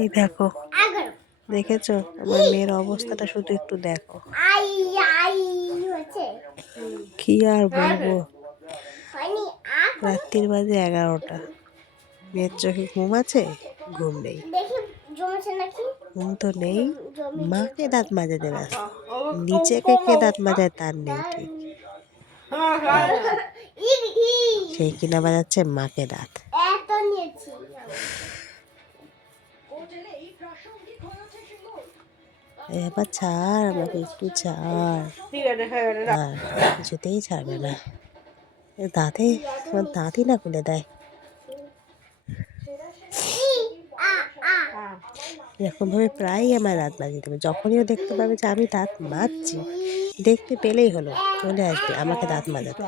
এই দেখো, দেখেছো আমার মেয়ের অবস্থাটা? শুধু একটু দেখো, কি আর বলবো। রাত্রির বাজে 11টা, মেয়ের চোখে ঘুম আছে? ঘুম নেই। ঘুম তো নেই, মাকে দাঁত মাজাতে ব্যস্ত। নিচে কে দাঁত মাজায় তার নেই ঠিক। সেই কিনা বাজাচ্ছে মাকে দাঁত। এবার ছাড় আমাকে, একটু ছাড়। আর কিছুতেই ছাড়বে না, দাঁতে আমার দাঁতই না খুলে দেয়। এরকম ভাবে প্রায়ই আমার দাঁত মাজিয়ে দেবে। যখনই ও দেখতে পাবে যে আমি দাঁত মাজছি, দেখতে পেলেই হলো চলে আসবে আমাকে দাঁত মাজাতে।